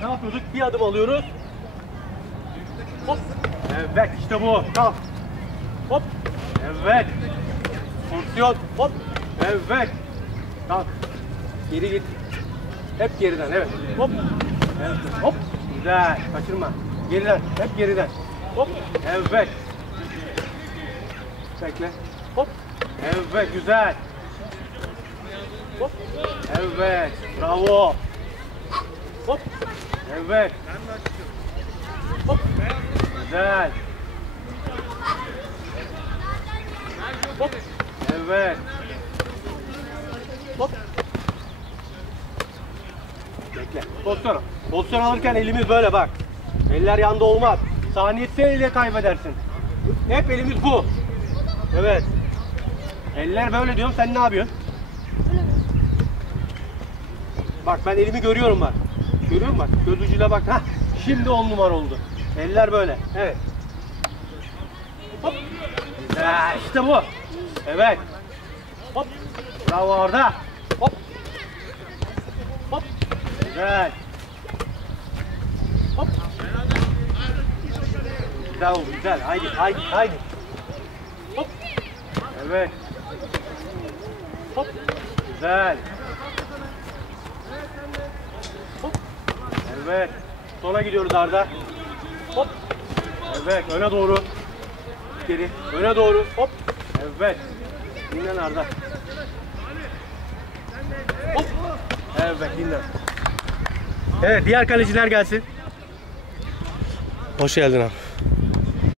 Ne yapıyorduk? Bir adım alıyoruz. Hop. Evet işte bu. Kalk. Hop. Evet. Fonksiyon. Hop. Evet. Kalk. Geri git. Hep geriden evet. Hop. Evet. Hop. Güzel. Kaçırma. Geriden. Hep geriden. Hop. Evet. Bekle. Hop. Evet güzel. Hop. Evet. Bravo. Hop. Evet. Hop. Güzel. Hop. Evet. Hop. Bekle. Pozisyon. Pozisyon alırken elimiz böyle bak. Eller yanda olmaz. Saniyesi ile kaybedersin. Hep elimiz bu. Evet. Eller böyle diyorum sen ne yapıyorsun? Bak ben elimi görüyorum bak. Görüyor musun bak? Göz ucuyla bak. Hah. Şimdi on numara oldu. Eller böyle. Evet. Hop. Güzel. İşte bu. Evet. Hop. Bravo orada. Hop. Hop. Güzel. Hop. Güzel oldu. Güzel. Haydi. Haydi. Haydi. Hop. Evet. Hop. Güzel. Hop. Evet. Sola gidiyoruz Arda. Hop. Evet. Öne doğru. Geri. Öne doğru. Hop. Evet. Dinlen Arda. Hop. Evet dinlen. Evet diğer kaleciler gelsin. Hoş geldin abi.